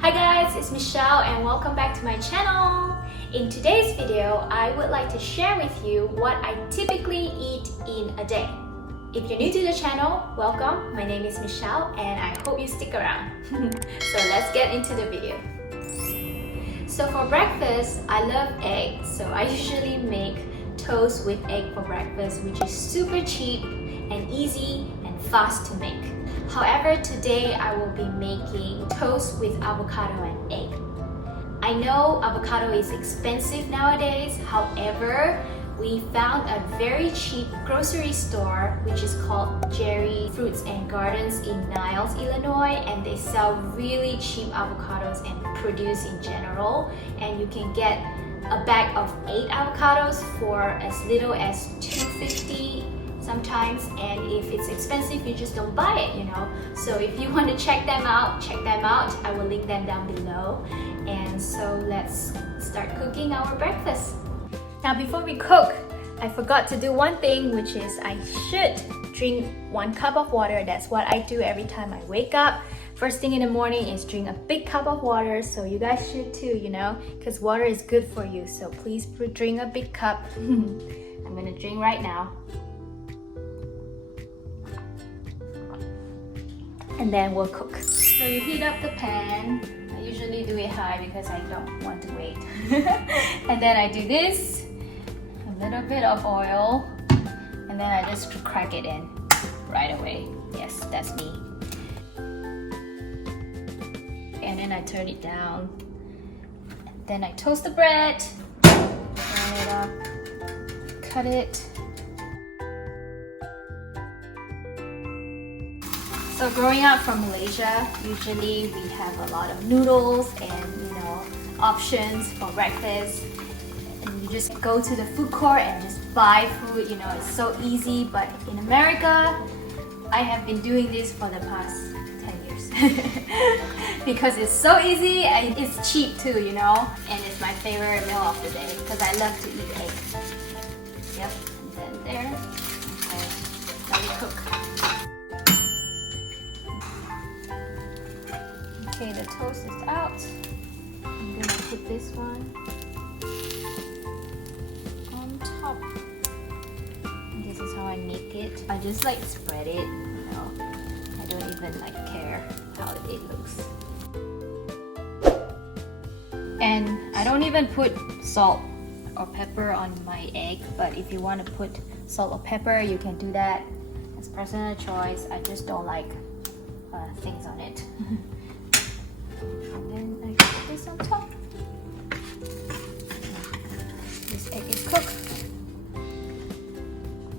Hi guys, it's Michelle and welcome back to my channel. In today's video, I would like to share with you what I typically eat in a day. If you're new to the channel, welcome. My name is Michelle and I hope you stick around. So let's get into the video. So for breakfast, I love eggs. So I usually make toast with egg for breakfast, which is super cheap and easy and fast to make. However, today I will be making toast with avocado and egg. I know avocado is expensive nowadays. However, we found a very cheap grocery store which is called Jerry Fruits and Gardens in Niles, Illinois, and they sell really cheap avocados and produce in general, and you can get a bag of 8 avocados for as little as $2.50 sometimes, and if it's expensive you just don't buy it, you know. So if you want to check them out. I will link them down below. And so let's start cooking our breakfast. Now before we cook, I forgot to do one thing, which is I should drink 1 cup of water. That's what I do every time I wake up. First thing in the morning is drink a big cup of water, so you guys should too, you know, because water is good for you. So please drink a big cup. I'm gonna drink right now. And then we'll cook. So you heat up the pan. I usually do it high because I don't want to wait. And then I do this, a little bit of oil, and then I just crack it in right away. Yes, that's me. And then I turn it down. Then I toast the bread, turn it up, cut it. So growing up from Malaysia, usually we have a lot of noodles and options for breakfast. And you just go to the food court and just buy food, it's so easy. But in America, I have been doing this for the past 10 years. Because it's so easy and it's cheap too, and it's my favorite meal of the day because I love to eat eggs. Yep, and then there. Okay, let me cook. Okay, the toast is out. I'm gonna put this one on top. And this is how I make it. I just spread it, I don't even care how it looks. And I don't even put salt or pepper on my egg, but if you want to put salt or pepper, you can do that. It's personal choice. I just don't like things on it. And then I put this on top. This egg is cooked.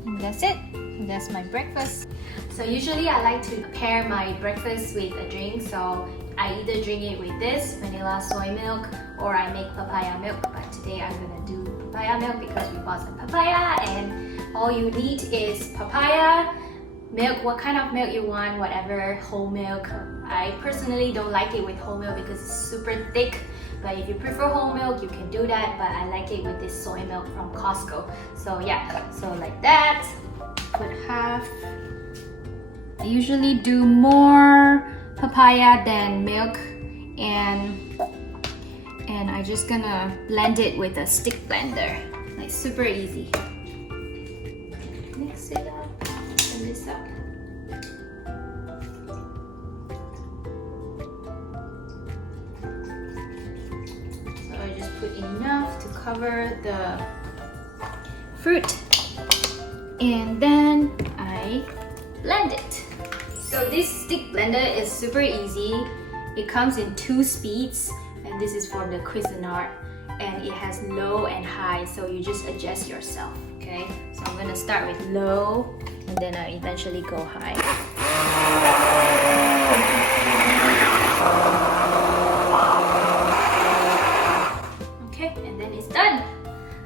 And that's it. And that's my breakfast. So usually I like to pair my breakfast with a drink. So I either drink it with this, vanilla soy milk, or I make papaya milk. But today I'm gonna do papaya milk because we bought some papaya, and all you need is papaya, milk, what kind of milk you want, whatever, whole milk. I personally don't like it with whole milk because it's super thick, but if you prefer whole milk, you can do that, but I like it with this soy milk from Costco. So yeah, so like that, put half. I usually do more papaya than milk, and I'm just gonna blend it with a stick blender, super easy. Mix it up, turn this up. Put enough to cover the fruit, and then I blend it. So this stick blender is super easy. It comes in 2 speeds, and this is from the Cuisinart, and it has low and high, so you just adjust yourself, okay? So I'm gonna start with low, and then I eventually go high.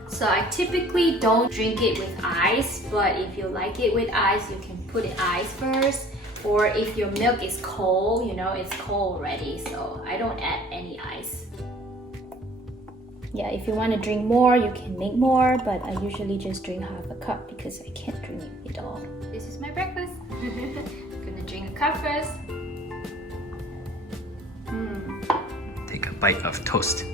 So I typically don't drink it with ice, but if you like it with ice, you can put it ice first. Or if your milk is cold, it's cold already, so I don't add any ice. Yeah, if you want to drink more, you can make more, but I usually just drink half a cup because I can't drink it all. This is my breakfast. I'm gonna drink a cup first. Take a bite of toast.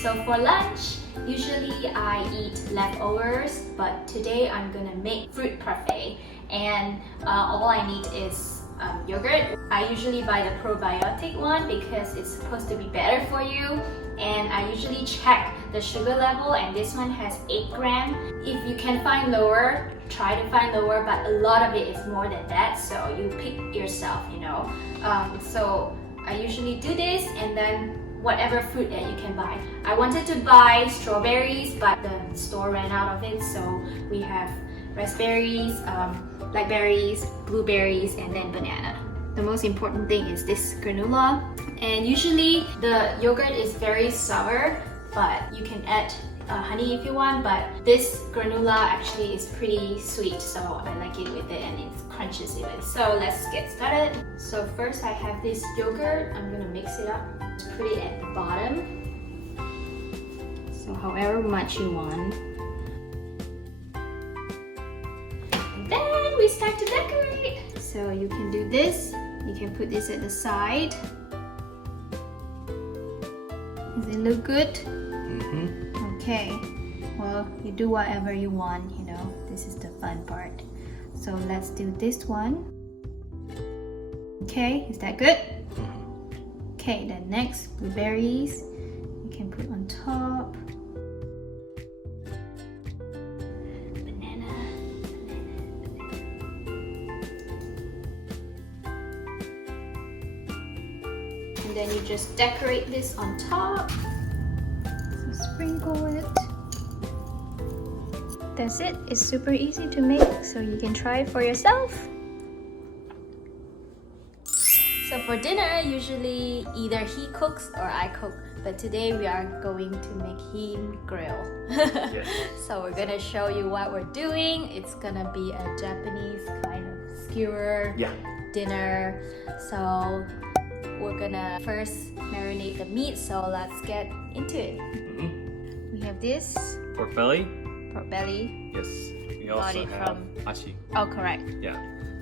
So for lunch, usually I eat leftovers, but today I'm gonna make fruit parfait, and all I need is yogurt. I usually buy the probiotic one because it's supposed to be better for you, and I usually check the sugar level, and this one has 8 grams. If you can find lower, try to find lower, but a lot of it is more than that, so you pick yourself, you know. So I usually do this, and then whatever fruit that you can buy. I wanted to buy strawberries, but the store ran out of it, so we have raspberries, blackberries, blueberries, and then banana. The most important thing is this granola, and usually the yogurt is very sour, but you can add honey if you want, but this granola actually is pretty sweet, so I like it with it, and it crunches it. So let's get started. So first I have this yogurt. I'm gonna mix it up. Just put it at the bottom, so however much you want. And then we start to decorate. So you can do this. You can put this at the side. Does it look good? Okay, well, you do whatever you want, you know, this is the fun part. So let's do this one. Okay, is that good? Okay, then next, blueberries. You can put on top. Banana. And then you just decorate this on top. Sprinkle it. That's it. It's super easy to make, so you can try it for yourself. So for dinner, usually either he cooks or I cook, but today we are going to make him grill. Yes. So we're gonna show you what we're doing. It's gonna be a Japanese kind of skewer dinner. So we're gonna first marinate the meat, so let's get into it. We have this Pork belly. pork belly. Yes. We Got also it have from- Assi. Oh, correct. Yeah.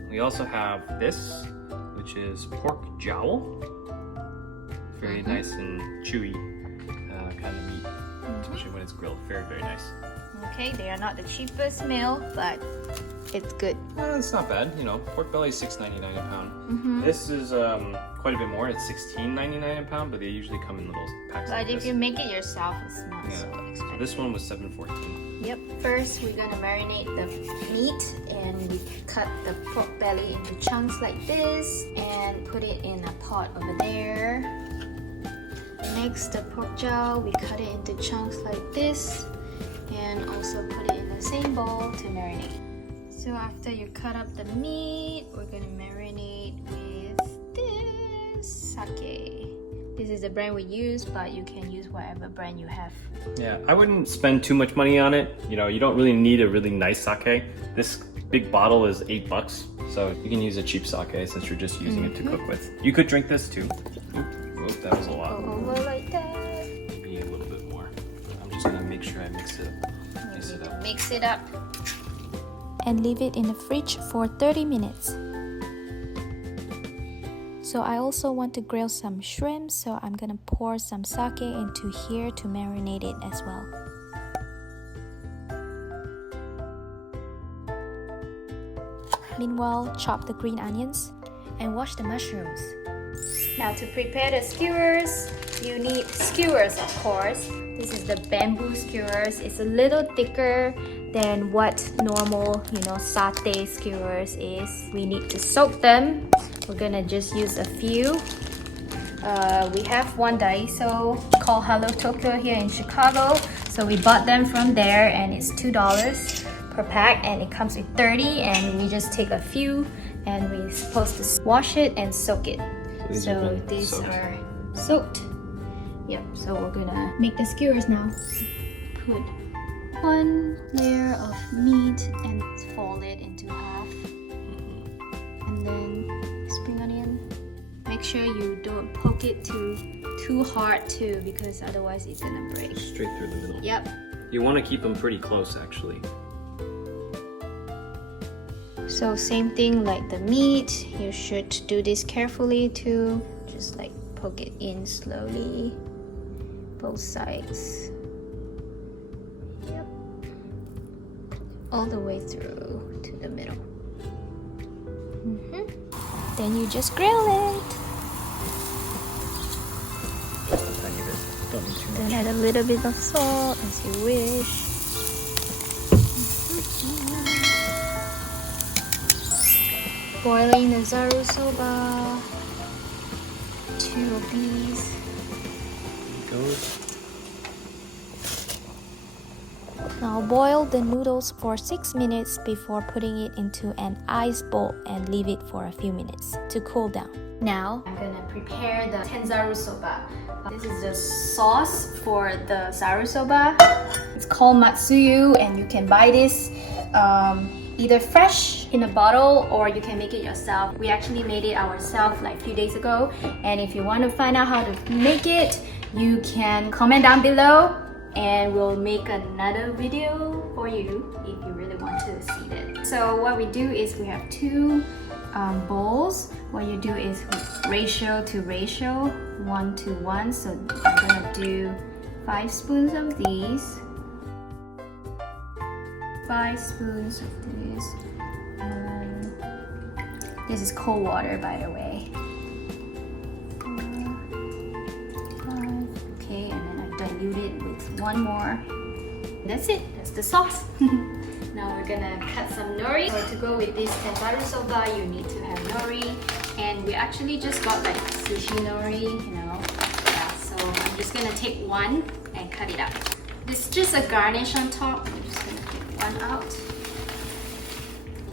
We also have this, which is pork jowl. Very nice and chewy kind of meat, especially when it's grilled. Very, very nice. Okay, they are not the cheapest meal, but it's good. It's not bad. You know, pork belly is $6.99 a pound. This is quite a bit more. It's $16.99 a pound, but they usually come in little packs. But like if this. you make it yourself, it's not so So expensive. this one was $7.14. Yep. First, we're gonna marinate the meat, and we cut the pork belly into chunks like this, and put it in a pot over there. Next, the pork jowl, we cut it into chunks like this, and also put it in the same bowl to marinate. So after you cut up the meat, we're gonna marinate with this sake. This is the brand we use, but you can use whatever brand you have. Yeah, I wouldn't spend too much money on it. You know, you don't really need a really nice sake. This big bottle is $8, so you can use a cheap sake since you're just using it to cook with. You could drink this too. Oop, that was a lot. Go over like that. Maybe a little bit more. I'm just gonna make sure I mix it up. Mix it up. And leave it in the fridge for 30 minutes. So I also want to grill some shrimp, so I'm gonna pour some sake into here to marinate it as well. Meanwhile, chop the green onions and wash the mushrooms. Now to prepare the skewers, you need skewers, of course. This is the bamboo skewers. It's a little thicker than what normal, satay skewers is. We need to soak them. We're gonna just use a few. We have one Daiso called Hello Tokyo here in Chicago. So we bought them from there, and it's $2 per pack, and it comes with 30, and we just take a few, and we're supposed to wash it and soak it. So these are soaked. Yep, so we're gonna make the skewers now. Put one layer of meat and fold it into half. And then sure you don't poke it too hard too, because otherwise it's gonna break. Straight through the middle. Yep. You want to keep them pretty close, actually. So same thing like the meat, you should do this carefully too. Just like poke it in slowly, both sides. Yep. All the way through to the middle. Then you just grill it. Tiny bit. Don't need too much. Then add a little bit of salt as you wish. Boiling the Zaru Soba. 2 of these. Goes. Now boil the noodles for 6 minutes before putting it into an ice bowl and leave it for a few minutes to cool down. Now I'm gonna prepare the Zaru Soba. This is the sauce for the Zaru Soba. It's called Matsuyu, and you can buy this either fresh in a bottle or you can make it yourself. We actually made it ourselves like a few days ago, and if you want to find out how to make it, you can comment down below and we'll make another video for you if you really want to see it. So what we do is we have 2 bowls. What you do is ratio to ratio, 1 to 1. So I'm gonna do 5 spoons of these, 5 spoons of this. This is cold water, by the way. 5. Okay, and then I dilute it with 1 more. That's it. That's the sauce. Now we're gonna cut some nori. So to go with this Zaru Soba, you need to have nori, and we actually just got like sushi nori, you know. Yeah, so I'm just gonna take 1 and cut it up. This is just a garnish on top. I'm just gonna take 1 out.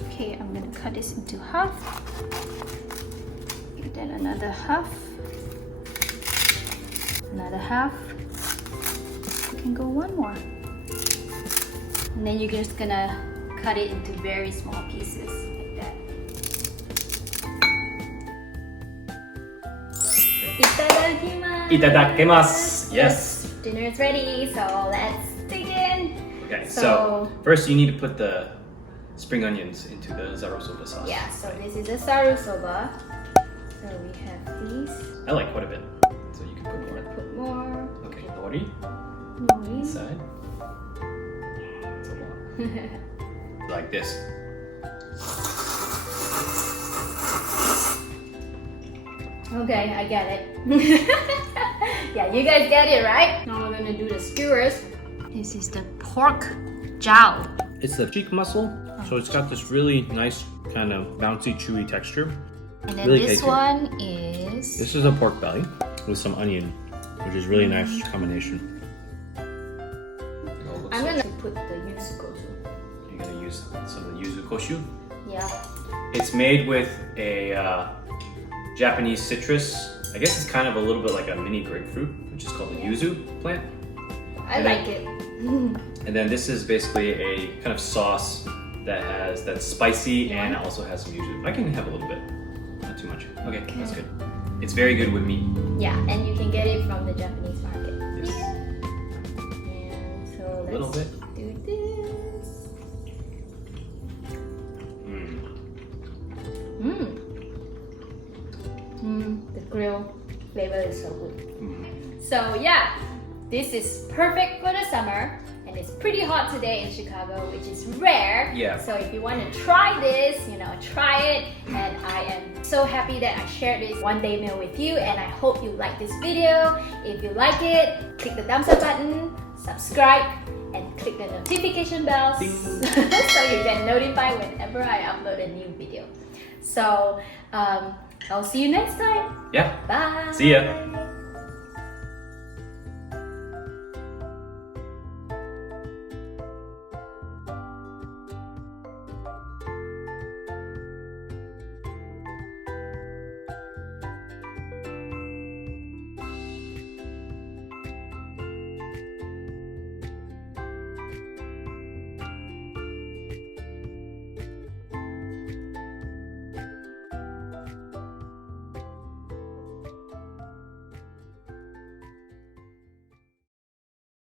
Okay, I'm gonna cut this into half. Okay, then another half. Another half. You can go 1 more. And then you're just gonna cut it into very small pieces like that. Itadakimasu! Itadakimasu! Yes! Dinner is ready, so let's dig in! Okay, so first you need to put the spring onions into the Zaru Soba sauce. Yeah, so this is a Zaru Soba. So we have these. I like quite a bit, so you can put more. Put more. Okay, nori. Nori. Inside. That's a lot. Like this. Okay, I get it. Yeah, you guys get it, right? Now we're gonna do the skewers. This is the pork jowl. It's the cheek muscle, so it's got this really nice kind of bouncy, chewy texture. And then really this tasty. one is... This is a pork belly with some onion, which is really nice combination. I'm gonna put the yuzu koshu. You're gonna use some of the yuzu koshu. Yeah. It's made with a Japanese citrus. I guess it's kind of a little bit like a mini grapefruit, which is called the yuzu plant. I like it. And then this is basically a kind of sauce that's spicy and also has some yuzu. I can have a little bit, not too much. Okay, that's good. It's very good with meat. Yeah, and you can get it from the Japanese market. Yes. And so A little bit. do this. The grill flavor is so good. So yeah, this is perfect for the summer. And it's pretty hot today in Chicago, which is rare. Yeah. So if you want to try this, try it. And I am so happy that I shared this one-day meal with you. And I hope you like this video. If you like it, click the thumbs up button, subscribe, and click the notification bell so you get notified whenever I upload a new video. So I'll see you next time. Yeah. Bye. See ya.